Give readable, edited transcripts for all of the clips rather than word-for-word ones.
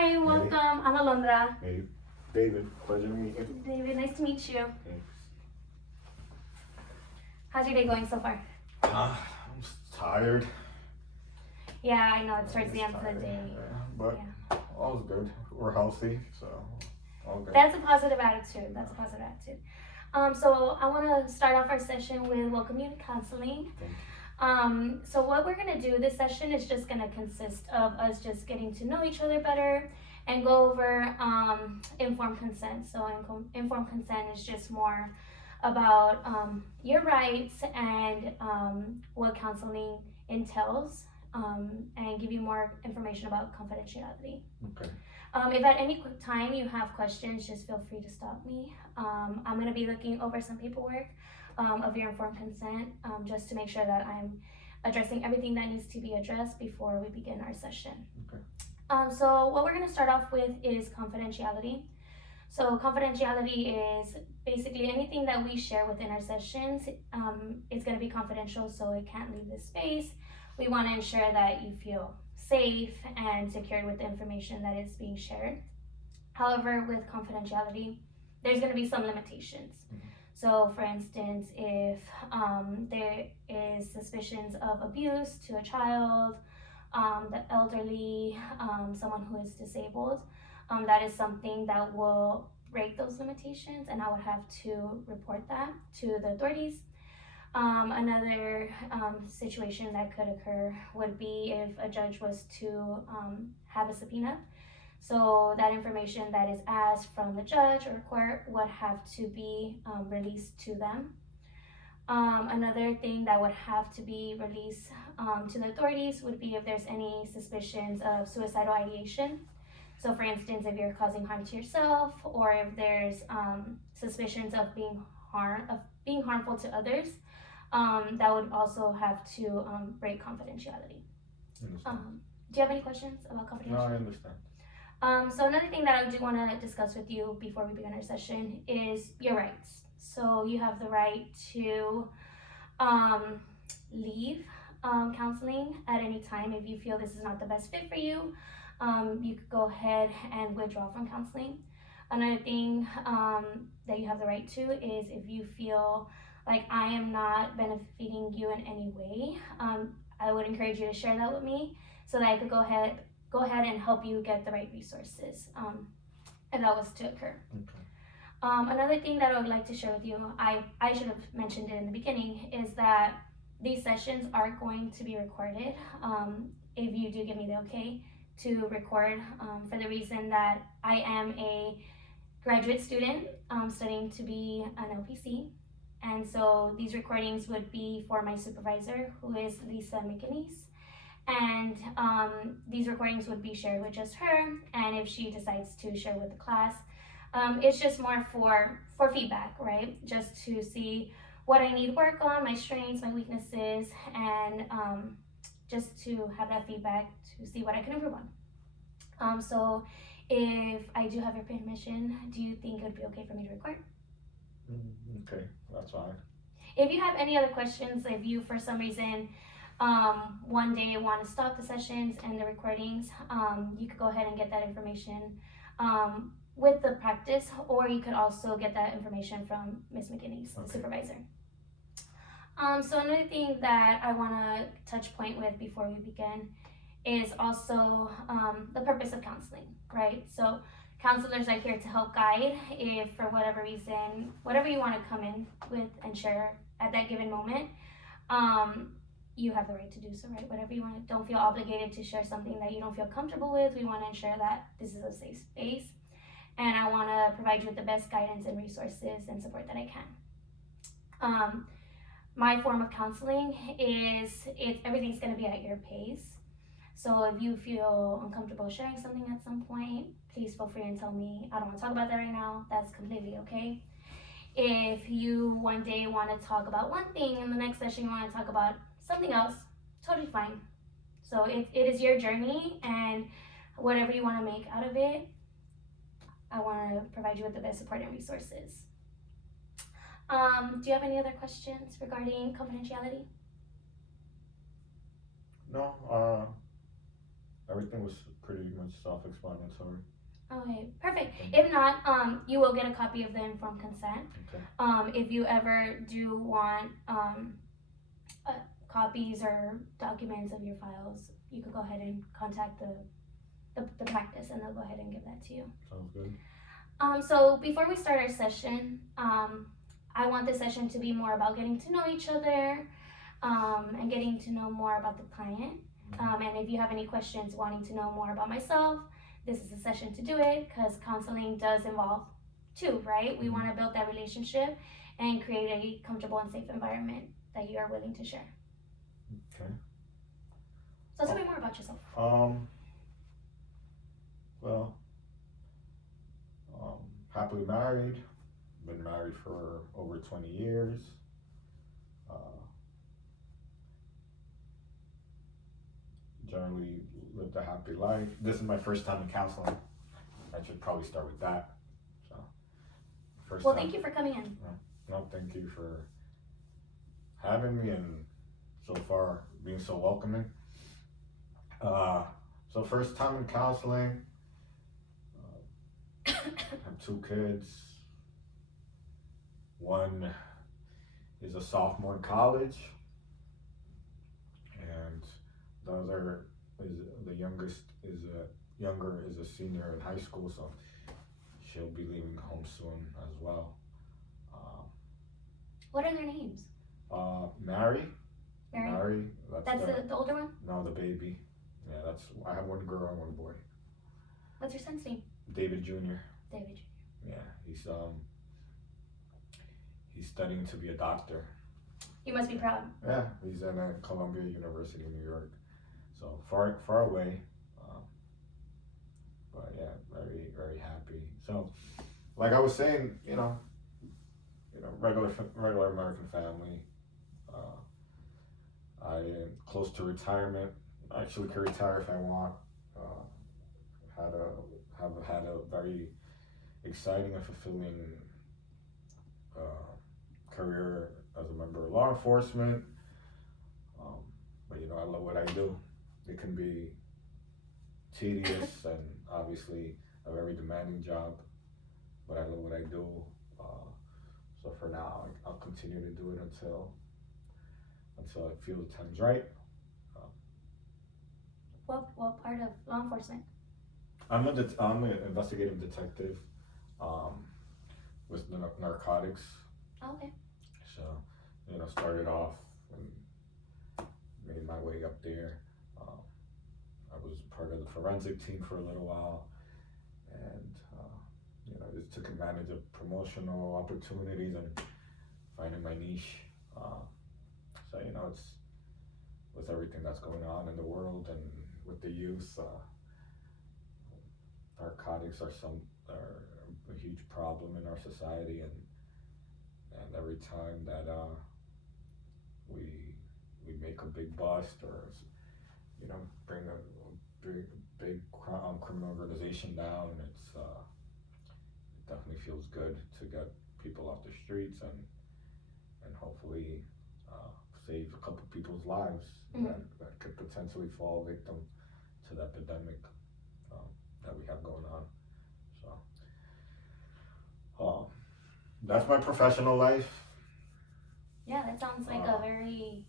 Hi, welcome. I'm Alondra. Hey, David. Pleasure to meet you. David, nice to meet you. Thanks. How's your day going so far? I'm tired. Yeah, I know it's towards the end of the day. But all's good. We're healthy, so all good. That's a positive attitude. So I want to start off our session with welcome you to counseling. Thank you. So what we're going to do this session is just going to consist of us just getting to know each other better and go over informed consent. So informed consent is just more about your rights and what counseling entails, and give you more information about confidentiality. Okay. If at any time you have questions, just feel free to stop me. I'm going to be looking over some paperwork of your informed consent, just to make sure that I'm addressing everything that needs to be addressed before we begin our session. Okay. So what we're going to start off with is confidentiality. So confidentiality is basically anything that we share within our sessions. It's going to be confidential, so it can't leave this space. We want to ensure that you feel safe and secured with the information that is being shared. However, with confidentiality, there's going to be some limitations. Mm-hmm. So for instance, if there is suspicions of abuse to a child, the elderly, someone who is disabled, that is something that will break those limitations, and I would have to report that to the authorities. Another situation that could occur would be if a judge was to have a subpoena. So that information that is asked from the judge or court would have to be released to them. Another thing that would have to be released to the authorities would be if there's any suspicions of suicidal ideation. So for instance, if you're causing harm to yourself, or if there's suspicions of being harmful to others, that would also have to break confidentiality. Do you have any questions about confidentiality? No, I understand. So another thing that I do want to discuss with you before we begin our session is your rights. So you have the right to leave counseling at any time if you feel this is not the best fit for you. You could go ahead and withdraw from counseling. Another thing that you have the right to is if you feel like I am not benefiting you in any way, I would encourage you to share that with me so that I could go ahead and help you get the right resources if that was to occur. Okay. Another thing that I would like to share with you, I should have mentioned it in the beginning, is that these sessions are going to be recorded. If you do give me the okay to record, for the reason that I am a graduate student studying to be an LPC. And so these recordings would be for my supervisor, who is Lisa McInnes. And these recordings would be shared with just her, and if she decides to share with the class, it's just more for feedback, right? Just to see what I need work on, my strengths, my weaknesses, and just to have that feedback to see what I can improve on. So if I do have your permission, do you think it would be okay for me to record? Okay, that's fine. If you have any other questions, if you for some reason one day want to stop the sessions and the recordings, you could go ahead and get that information with the practice, or you could also get that information from Ms. McInnes, the supervisor. So another thing that I want to touch point with before we begin is also the purpose of counseling, right? So counselors are here to help guide if for whatever reason, whatever you want to come in with and share at that given moment, you have the right to do so, right? Whatever you want. Don't feel obligated to share something that you don't feel comfortable with. We want to ensure that this is a safe space, and I want to provide you with the best guidance and resources and support that I can. My form of counseling is everything's going to be at your pace. So if you feel uncomfortable sharing something at some point, please feel free and tell me, I don't want to talk about that right now. That's completely okay. If you one day want to talk about one thing and the next session you want to talk about something else, totally fine. So it is your journey, and whatever you want to make out of it, I want to provide you with the best support and resources. Do you have any other questions regarding confidentiality? No, everything was pretty much self-explanatory. Okay, perfect. If not, you will get a copy of the informed consent. Okay. If you ever do want copies or documents of your files, you could go ahead and contact the practice, and they'll go ahead and give that to you. Sounds good. So before we start our session, I want this session to be more about getting to know each other, and getting to know more about the client. And if you have any questions wanting to know more about myself, this is a session to do it, because counseling does involve two, right? We want to build that relationship and create a comfortable and safe environment that you are willing to share. Okay. So tell me more about yourself. Well, happily married. Been married for over 20 years. Generally lived a happy life. This is my first time in counseling. I should probably start with that. So, first Well, time. thank you for coming in. No, thank you for having me and so far being so welcoming. So first time in counseling. I have 2 kids. One is a sophomore in college, and the other is the youngest is a senior in high school, so she'll be leaving home soon as well. What are their names? Mary. Mary? That's the older one? No, the baby. Yeah, I have 1 girl and 1 boy. What's your son's name? David Jr. David Jr. Yeah, he's studying to be a doctor. You must be proud. Yeah, he's at Columbia University in New York, so far away. But yeah, very very happy. So, like I was saying, regular American family. I am close to retirement. I actually could retire if I want. Have had a very exciting and fulfilling career as a member of law enforcement. But I love what I do. It can be tedious and obviously a very demanding job, but I love what I do. So for now, I'll continue to do it until I feel the time's right. What part of law enforcement? I'm an investigative detective with narcotics. Okay. So, started off and made my way up there. I was part of the forensic team for a little while, and just took advantage of promotional opportunities and finding my niche. So it's with everything that's going on in the world and with the youth, narcotics are a huge problem in our society, and every time that we make a big bust or bring a big criminal organization down, it definitely feels good to get people off the streets and hopefully save a couple people's lives that could potentially fall victim to the epidemic that we have going on. So that's my professional life. Yeah, that sounds like a very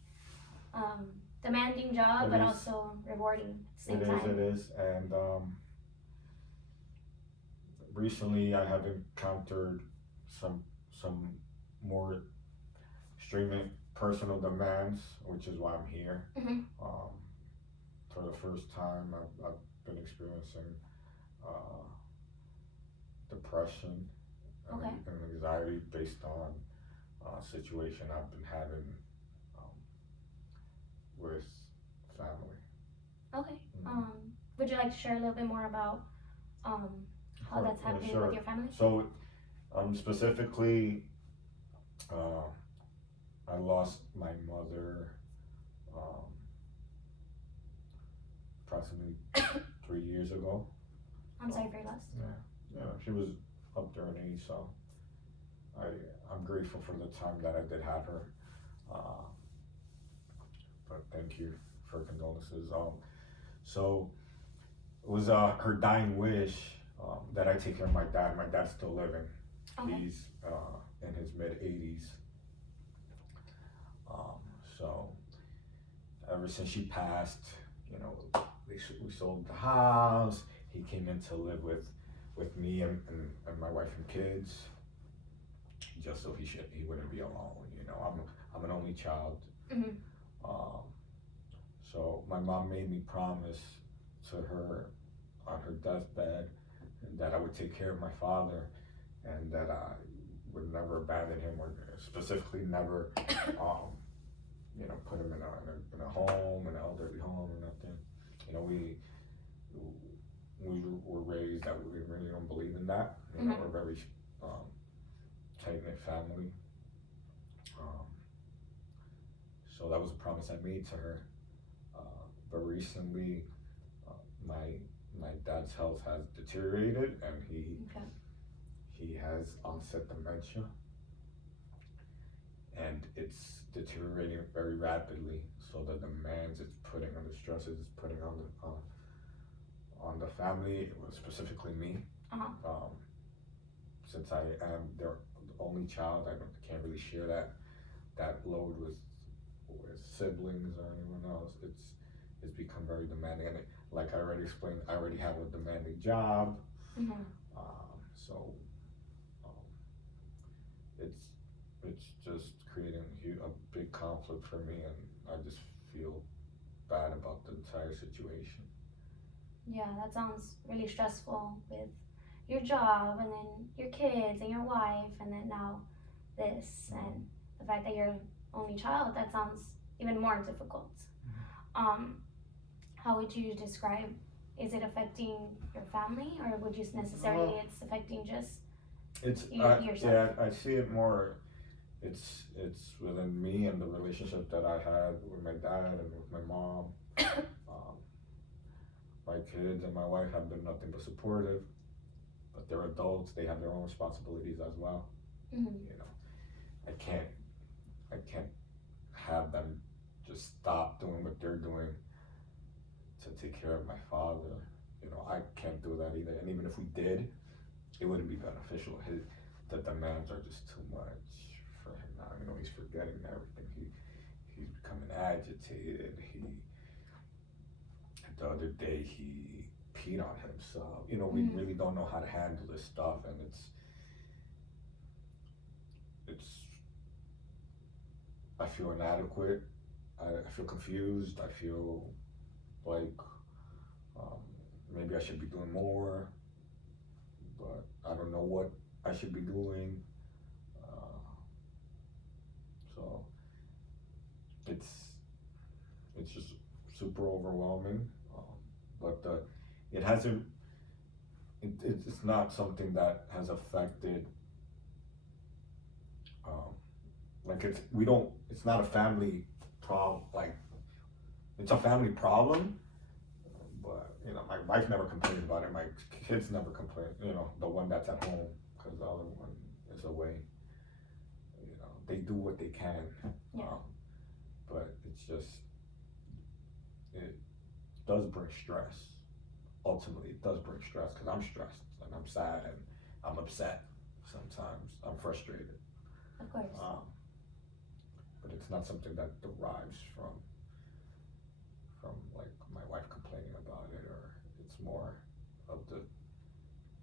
demanding job, but also rewarding at the same time. It is, and recently I have encountered some more extreme personal demands, which is why I'm here. For the first time, I've been experiencing depression and anxiety based on a situation I've been having with family. Okay. Would you like to share a little bit more about how that's happening with your family? So, specifically, I lost my mother approximately 3 years ago. I'm sorry for your loss. Yeah, she was up there in age, so I'm grateful for the time that I did have her. But thank you for condolences. So was her dying wish that I take care of my dad. My dad's still living. Okay. He's in his mid 80s. So ever since she passed, you know, we sold the house. He came in to live with me and my wife and kids, just so he wouldn't be alone. You know, I'm an only child. Mm-hmm. Um, so my mom made me promise to her on her deathbed that I would take care of my father and that I would never abandon him or specifically never, you know, put him in a home, an elderly home or nothing. You know, we were raised that we really don't believe in that. You know, we're very tight-knit family. So that was a promise I made to her. But recently, my dad's health has deteriorated, and he has onset dementia, and it's deteriorating very rapidly. So the demands it's putting on the stresses it's putting on the family, specifically me. Since I am their only child, I can't really share that load with siblings or anyone else. It's become very demanding, and like I already explained, I already have a demanding job. So it's just creating a big conflict for me, and I just feel bad about the entire situation. Yeah, that sounds really stressful with your job and then your kids and your wife and then now this and the fact that you're an only child. That sounds even more difficult. How would you describe, is it affecting your family, or would you necessarily it's affecting just yourself? Yeah, I see it more. It's within me and the relationship that I had with my dad and with my mom. My kids and my wife have been nothing but supportive, but they're adults. They have their own responsibilities as well. You know, I can't have them just stop doing what they're doing to take care of my father. You know, I can't do that either. And even if we did, it wouldn't be beneficial. The demands are just too much for him now. You know, he's forgetting everything. He's becoming agitated. The other day he peed on himself. You know, we really don't know how to handle this stuff, and I feel inadequate. I feel confused. I feel like maybe I should be doing more, but I don't know what I should be doing. So it's just super overwhelming. But it hasn't. It's not something that has affected. Like it's not a family problem. Like it's a family problem. But you know, my wife never complains about it. My kids never complain. You know, the one that's at home because the other one is away. You know, they do what they can. But it's just it does bring stress. Ultimately, it does bring stress because I'm stressed and I'm sad and I'm upset. Sometimes I'm frustrated. Of course. But it's not something that derives from like my wife complaining about it, or it's more of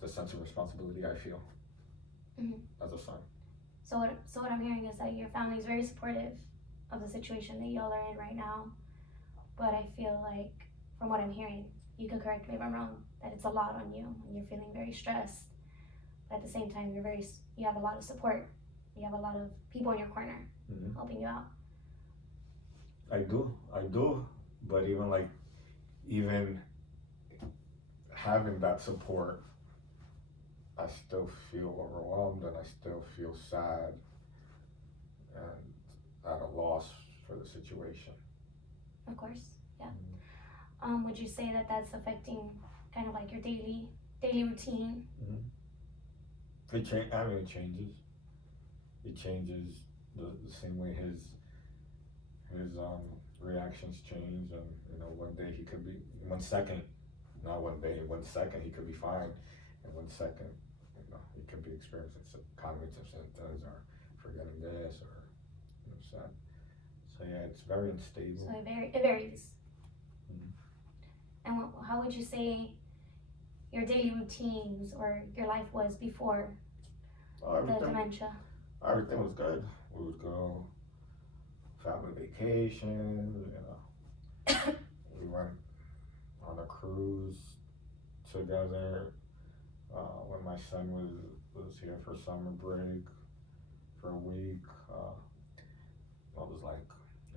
the sense of responsibility I feel as a son. So what I'm hearing is that your family is very supportive of the situation that y'all are in right now, but I feel like from what I'm hearing, you can correct me if I'm wrong, that it's a lot on you and you're feeling very stressed. But at the same time, you have a lot of support. You have a lot of people in your corner helping you out. I do, but even having that support, I still feel overwhelmed and I still feel sad and at a loss for the situation. Of course, yeah. Would you say that that's affecting kind of like your daily routine? It changes. It changes the same way his reactions change, and you know, one second Now one day, 1 second, he could be fine, and 1 second, he could be experiencing some cognitive symptoms or forgetting this or sad. So yeah, it's very unstable. So it varies. Mhm. And how would you say your daily routines or your life was before the dementia? Everything was good. We would go family vacation. We went on a cruise together. When my son was here for summer break for a week, that was like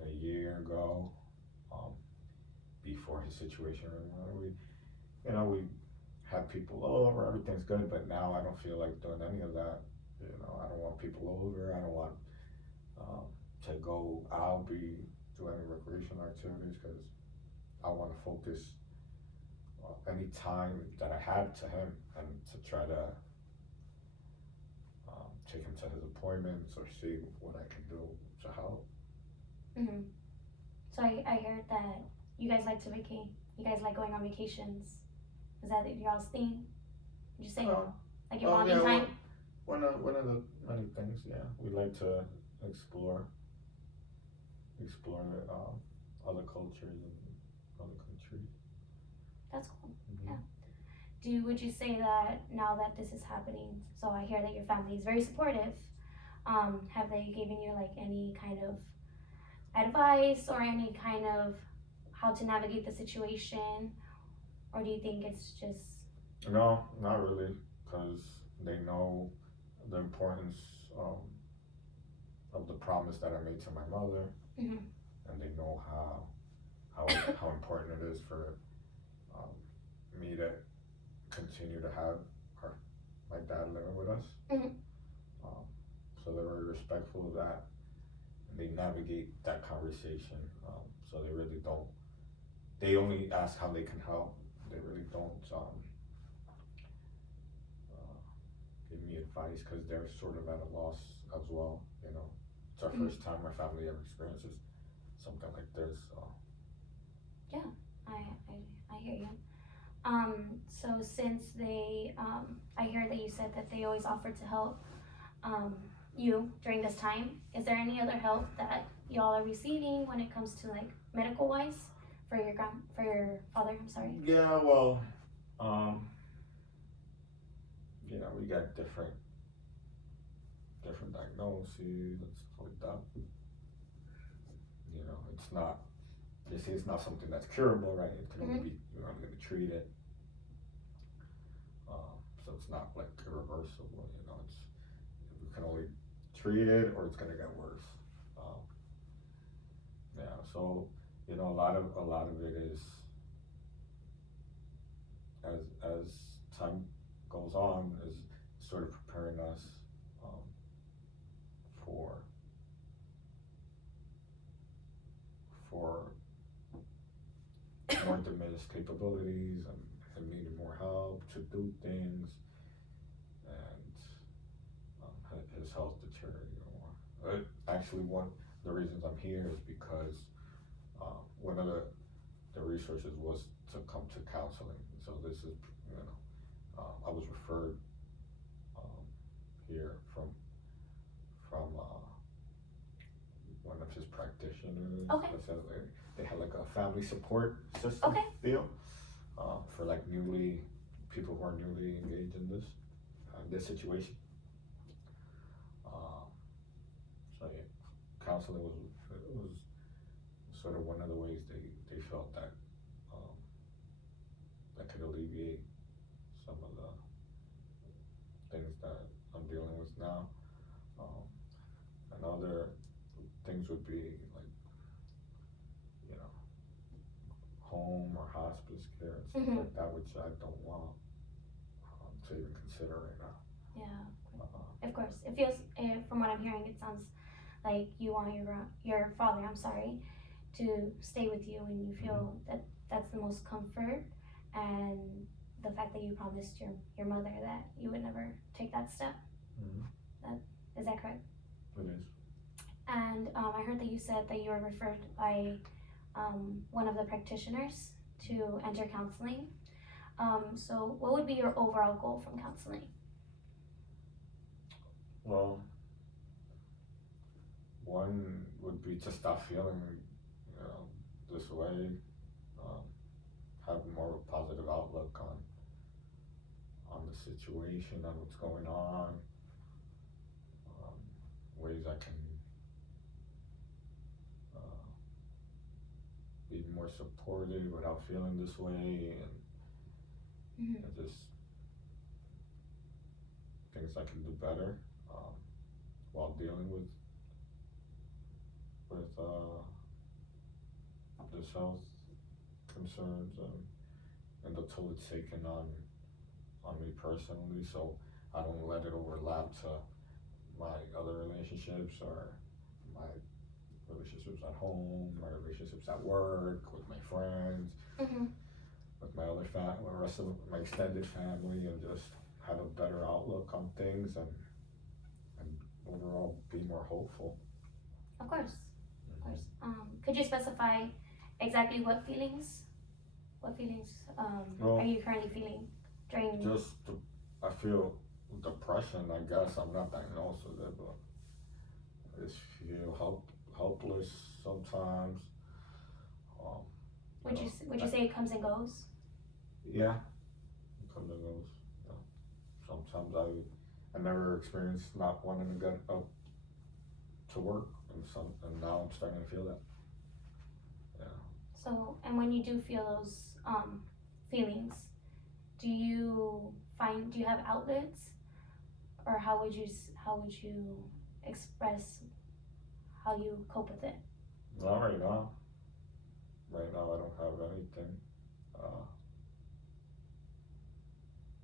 a year ago. Um, Before his situation, we have people over. Everything's good, but now I don't feel like doing any of that. I don't want people over. I don't want um, to go out, do any recreational activities because I want to focus any time that I had to him and to try to take him to his appointments or see what I can do to help. Mm-hmm. So I heard that you guys like to vacate. You guys like going on vacations. Is that y'all's thing? Would you say like your bonding time? One of the many things, yeah. We like to explore other cultures and other countries. That's cool. Mm-hmm. Yeah. Would you say that now that this is happening, so I hear that your family is very supportive. Have they given you like any kind of advice or any kind of how to navigate the situation, or do you think it's just? No, not really, because they know the importance of the promise that I made to my mother, Mm-hmm. and they know how important it is for um, me to continue to have my dad living with us. Mm-hmm. So they're very respectful of that, and they navigate that conversation. So they really don't. They only ask how they can help. They really don't give me advice because they're sort of at a loss as well. It's our first time my family ever experiences something like this. Yeah, I hear you. So since they, I hear that you said that they always offer to help you during this time. Is there any other help that y'all are receiving when it comes to like medical wise for your father? I'm sorry. Yeah, well, we got different diagnoses and stuff like that. It's not. They say it's not something that's curable, right? It can only be you're only going to treat it. So it's not like irreversible. It's we can only treat it, or it's going to get worse. Yeah. So a lot of it is as time goes on is sort of preparing us for more diminished capabilities and needing more help to do things, and his health deteriorating more. Actually, one of the reasons I'm here is because one of the resources was to come to counseling. So this is, I was referred here from one of his practitioners. Okay. They had like a family support system deal for like people who are newly engaged in this situation. So yeah, counseling was sort of one of the ways they felt that that could alleviate some of the things that I'm dealing with now. And other things would be like, home or hospice care and stuff like that, which I don't want to even consider right now. Yeah, of course. It feels, from what I'm hearing, it sounds like you want your father, I'm sorry, to stay with you, and you feel that that's the most comfort, and the fact that you promised your mother that you would never take that step. Is that correct? It is. And I heard that you said that you were referred by one of the practitioners to enter counseling. So what would be your overall goal from counseling? Well, one would be to stop feeling, this way. Um, have more of a positive outlook on the situation, on what's going on, ways I can uh, be more supported without feeling this way, and just things I can do better while dealing with this health concerns and the toll it's taken on me personally. So I don't let it overlap to my other relationships or my relationships at home, my relationships at work, with my friends, with my other the rest of my extended family, and just have a better outlook on things and overall be more hopeful. Of course, of course. Could you specify exactly what feelings Well, are you currently feeling during? I feel depression. I guess I'm not diagnosed with it, but I just feel helpless sometimes. Um, Would you say it comes and goes? yeah, it comes and goes. Yeah. Sometimes I never experienced not wanting to get up to work, and now I'm starting to feel that. Yeah. So, and when you do feel those feelings, do you have outlets, or how would you express how you cope with it? Not right now. Right now, I don't have anything. Uh,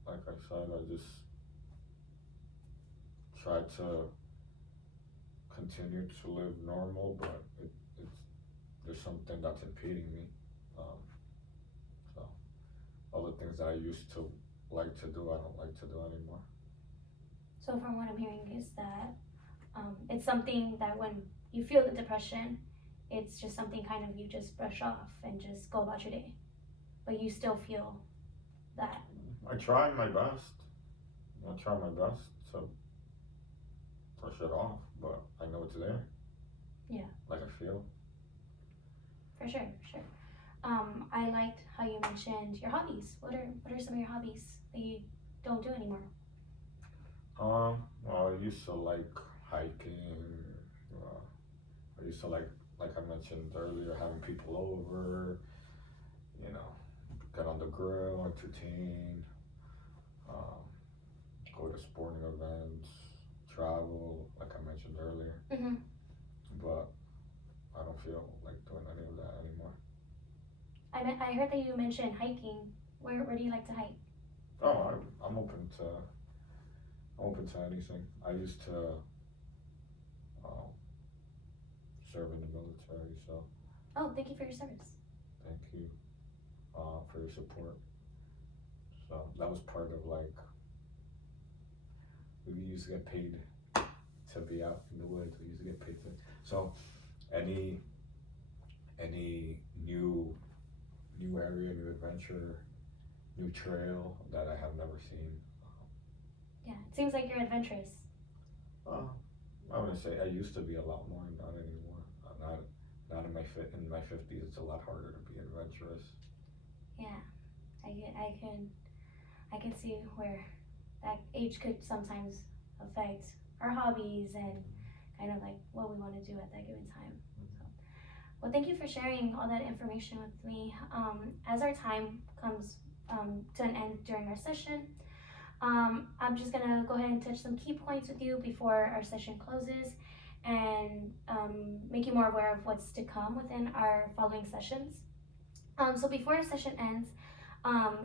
like I said, I just try to continue to live normal, but there's something that's impeding me. Um, so all the things that I used to like to do, I don't like to do anymore. So, from what I'm hearing, is that it's something that when you feel the depression, it's just something kind of you just brush off and just go about your day, but you still feel that. I try my best. I try my best to brush it off, but I know it's there. Yeah. Like I feel. For sure, for sure. I liked how you mentioned your hobbies. What are some of your hobbies that you don't do anymore? Well, I used to like hiking. Uh, I used to like I mentioned earlier, having people over. You know, get on the grill, entertain, um, go to sporting events, travel, like I mentioned earlier. But I don't feel like doing any of that anymore. I heard that you mentioned hiking. Where do you like to hike? Oh, I'm open to anything. I used to um, serve in the military, so Oh, thank you for your service. thank you for your support. So that was part of we used to get paid to be out in the woods. We used to get paid to. So any new area, new adventure, new trail that I have never seen. Yeah, it seems like you're adventurous. I wouldn't say I used to be a lot more, not anymore. Not in my 50s. It's a lot harder to be adventurous. Yeah, I can see where that age could sometimes affect our hobbies and kind of like what we want to do at that given time. So, well, thank you for sharing all that information with me. As our time comes to an end during our session, I'm just gonna go ahead and touch some key points with you before our session closes and make you more aware of what's to come within our following sessions. So before our session ends,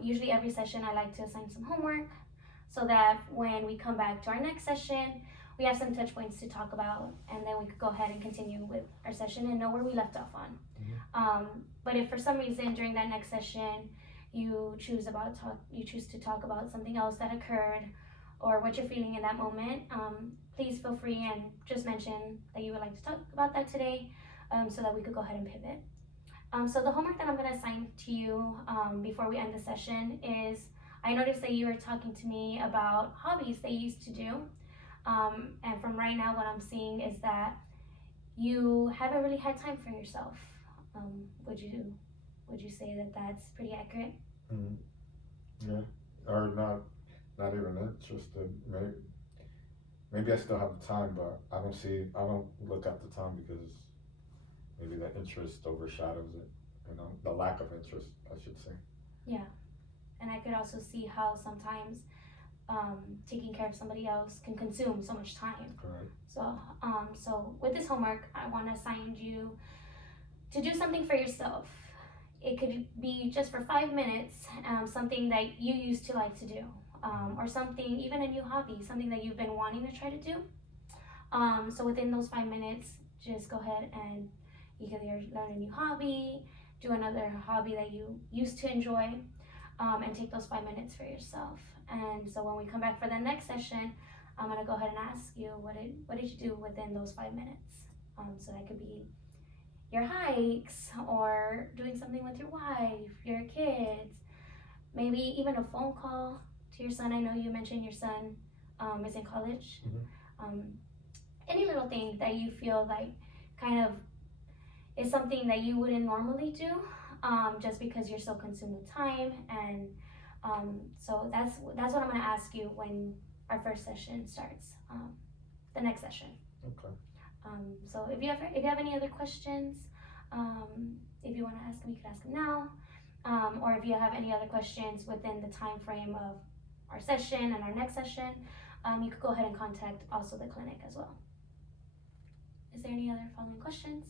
usually every session I like to assign some homework so that when we come back to our next session, we have some touch points to talk about, and then we could go ahead and continue with our session and know where we left off on. But if for some reason during that next session you choose to talk about something else that occurred or what you're feeling in that moment, please feel free and just mention that you would like to talk about that today, so that we could go ahead and pivot. So the homework that I'm gonna assign to you before we end the session is, I noticed that you were talking to me about hobbies that you used to do. And from right now, what I'm seeing is that you haven't really had time for yourself. Would you say that that's pretty accurate? Mm, yeah, or not even interested. Maybe I still have the time, but I don't look at the time because maybe that interest overshadows it. The lack of interest, I should say. Yeah, and I could also see how sometimes taking care of somebody else can consume so much time. Correct. So with this homework, I want to assign you to do something for yourself. It could be just for 5 minutes, something that you used to like to do, or something, even a new hobby, something that you've been wanting to try to do. So within those 5 minutes, just go ahead and you can either learn a new hobby, do another hobby that you used to enjoy, and take those 5 minutes for yourself. And so when we come back for the next session, I'm gonna go ahead and ask you what did you do within those 5 minutes. So that could be your hikes, or doing something with your wife, your kids, maybe even a phone call to your son. I know you mentioned your son is in college. Mm-hmm. Any little thing that you feel like kind of is something that you wouldn't normally do, just because you're so consumed with time. And so that's what I'm going to ask you when our first session starts, the next session. Okay. So if you have any other questions, if you want to ask them, you can ask them now. Or if you have any other questions within the time frame of our session and our next session, you could go ahead and contact also the clinic as well. Is there any other following questions?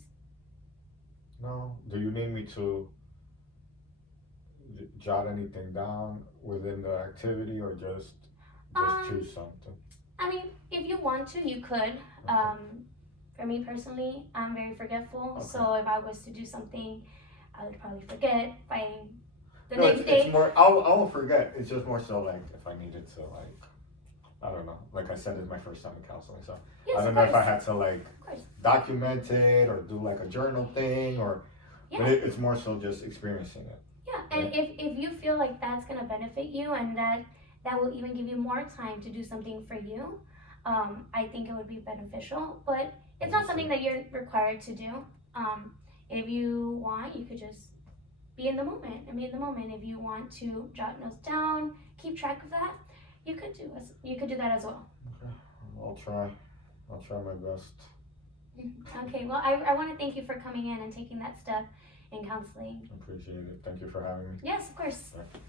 No. Do you need me to jot anything down within the activity, or just choose something? I mean, if you want to, you could. For me personally, I'm very forgetful. Okay. So if I was to do something, I would probably forget by the No, next day. it's more. I won't forget. It's just more so like if I needed to, like, I don't know. Like I said, it's my first time in counseling, so Yes, I don't of know if I course. had to like document it or do like a journal thing, or. But it's more so just experiencing it. Yeah, and if you feel like that's gonna benefit you, and that will even give you more time to do something for you, I think it would be beneficial. But it's not something that you're required to do. If you want, you could just be in the moment. If you want to jot notes down, keep track of that, you could do that as well. Okay, I'll try my best. Okay, well, I want to thank you for coming in and taking that step in counseling. Appreciate it. Thank you for having me. Yes, of course. Bye.